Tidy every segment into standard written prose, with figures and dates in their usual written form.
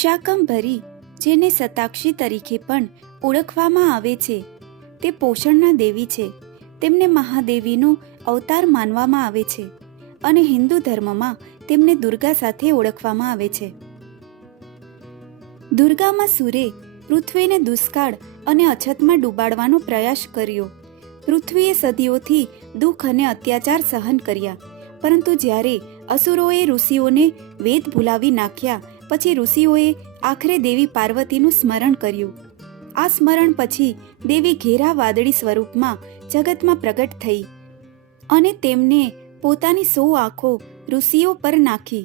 શાકંભરી, જેને શતાક્ષી તરીકે પણ ઓળખવામાં આવે છે, તે પોષણના દેવી છે. તેમને મહાદેવીનો અવતાર માનવામાં આવે છે અને હિન્દુ ધર્મમાં તેમને દુર્ગા સાથે ઓળખવામાં આવે છે. દુર્ગામાં સૂરે પૃથ્વીને દુષ્કાળ અને અછતમાં ડૂબાડવાનો પ્રયાસ કર્યો. પૃથ્વીએ સદીઓથી દુઃખ અને અત્યાચાર સહન કર્યા, પરંતુ જ્યારે અસુરોએ ઋષિઓને વેદ ભૂલાવી નાખ્યા, પછી ઋષિઓએ આખરે દેવી પાર્વતીનું સ્મરણ કર્યું. આ સ્મરણ પછી દેવી ઘેરા વાદળી સ્વરૂપમાં જગતમાં પ્રગટ થઈ અને તેમને પોતાની 100 આંખો ઋષિઓ પર નાખી.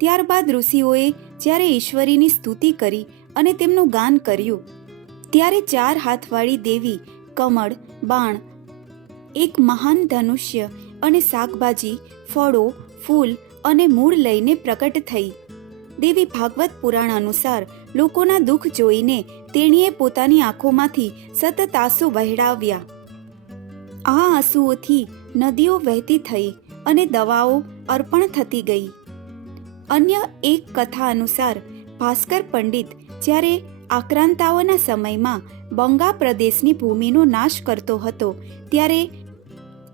ત્યારબાદ ઋષિઓએ જ્યારે ઈશ્વરીની સ્તુતિ કરી અને તેમનું ગાન કર્યું, ત્યારે 4 હાથવાળી દેવી કમળ, બાણ, એક મહાન ધનુષ્ય અને શાકભાજી, ફળો, ફૂલ અને મૂળ લઈને પ્રકટ થઈ. દેવી ભાગવત પુરાણ અનુસાર લોકોના દુઃખ જોઈને તેણીએ પોતાની આંખોમાંથી સતત આંસુ વહેડાવ્યા. આ આંસુઓથી નદીઓ વહેતી થઈ અને દવાઓ અર્પણ થતી ગઈ. અન્ય એક કથા અનુસાર ભાસ્કર પંડિત જ્યારે આક્રાંતાઓના સમયમાં બંગા પ્રદેશની ભૂમિનો નાશ કરતો હતો, ત્યારે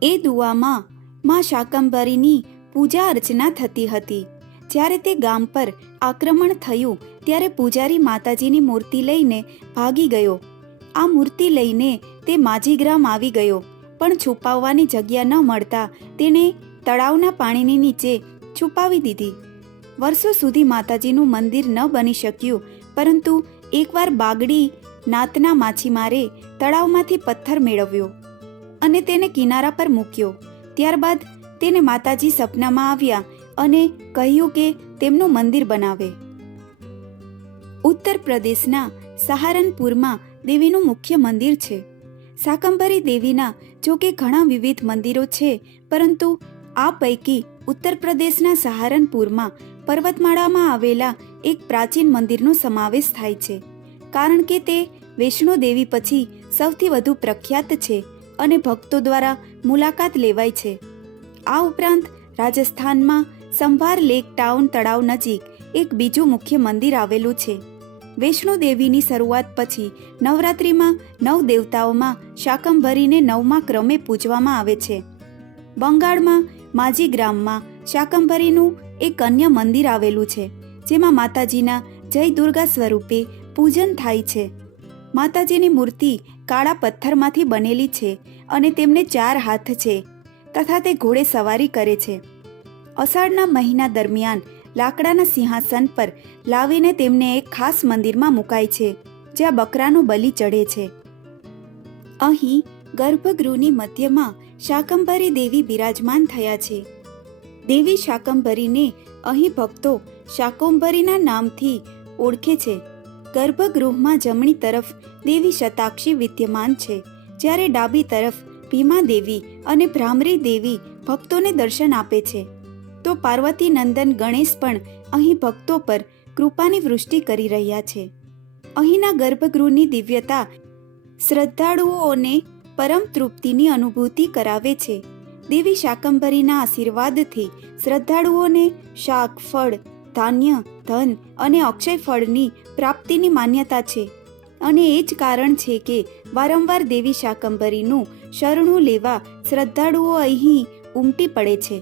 એ દુઆમાં માં શાકંભરીની પૂજા અર્ચના થતી હતી. જ્યારે તે ગામ પર આક્રમણ થયું ત્યારે પૂજારી માતાજીની મૂર્તિ લઈને ભાગી ગયો. આ મૂર્તિ લઈને તે માજીગ્રામ આવી ગયો, પણ છુપાવવાની જગ્યા ન મળતા તેણે તળાવના પાણીની નીચે છુપાવી દીધી. વર્ષો સુધી માતાજીનું મંદિર ન બની શક્યું, પરંતુ એકવાર બાગડી નાતના માછીમારે તળાવમાંથી પથ્થર મેળવ્યો અને તેને કિનારા પર મૂક્યો. ત્યારબાદ તેને માતાજી સપનામાં આવ્યા અને કહ્યું કે તેમનું મંદિર બનાવે. ઉત્તર પ્રદેશના સહારનપુરમાં દેવીનું મુખ્ય મંદિર છે. શાકંભરી દેવીના જોકે ઘણા વિવિધ મંદિરો છે, પરંતુ આ પૈકી ઉત્તર પ્રદેશના સહારનપુરમાં પર્વતમાળામાં આવેલા એક પ્રાચીન મંદિરનો સમાવેશ થાય છે, કારણ કે તે વૈષ્ણો દેવી પછી સૌથી વધુ પ્રખ્યાત છે અને ભક્તો દ્વારા મુલાકાત લેવાય છે. આ ઉપરાંત રાજસ્થાનમાં સંભાર લેક ટાઉન તળાવ નજીક એક બીજું મુખ્ય મંદિર આવેલું છે. વૈષ્ણો દેવીની શરૂઆત પછી નવરાત્રિમાં 9 દેવતાઓમાં શાકંભરીને 9મા ક્રમે પૂજવામાં આવે છે. બંગાળમાં માજીગ્રામમાં શાકંભરીનું એક અન્ય મંદિર આવેલું છે, જેમાં માતાજીના જય દુર્ગા સ્વરૂપે પૂજન થાય છે. માતાજીની મૂર્તિ કાળા પથ્થરમાંથી બનેલી છે અને તેમને 4 હાથ છે તથા તે ઘોડે સવારી કરે છે. અષાઢના મહિના દરમિયાન લાકડાના સિંહાસન પર લાવીને તેમને એક ખાસ મંદિરમાં મુકાય છે, જ્યાં બકરાનું બલિ ચઢે છે. અહીં ગર્ભગૃહની મધ્યમાં શાકંભરી દેવી બિરાજમાન થયા છે. દેવી શાકંભરીને અહીં ભક્તો શાકંભરીના નામથી ઓળખે છે. ગર્ભગૃહમાં જમણી તરફ દેવી શતાક્ષી વિદ્યમાન છે, જ્યારે ડાબી તરફ ભીમા દેવી અને ભ્રામરી દેવી ભક્તોને દર્શન આપે છે. તો પાર્વતી નંદન ગણેશ પણ અહીં ભક્તો પર કૃપાની વૃષ્ટિ કરી રહ્યા છે. અહીંના ગર્ભગૃહની દિવ્યતા શ્રદ્ધાળુઓને પરમ તૃપ્તિની અનુભૂતિ કરાવે છે. દેવી શાકંભરીના આશીર્વાદથી શ્રદ્ધાળુઓને શાક, ફળ, ધાન્ય, ધન અને અક્ષય ફળની પ્રાપ્તિની માન્યતા છે. અને એ જ કારણ છે કે વારંવાર દેવી શાકંભરીનું શરણું લેવા શ્રદ્ધાળુઓ અહીં ઉમટી પડે છે.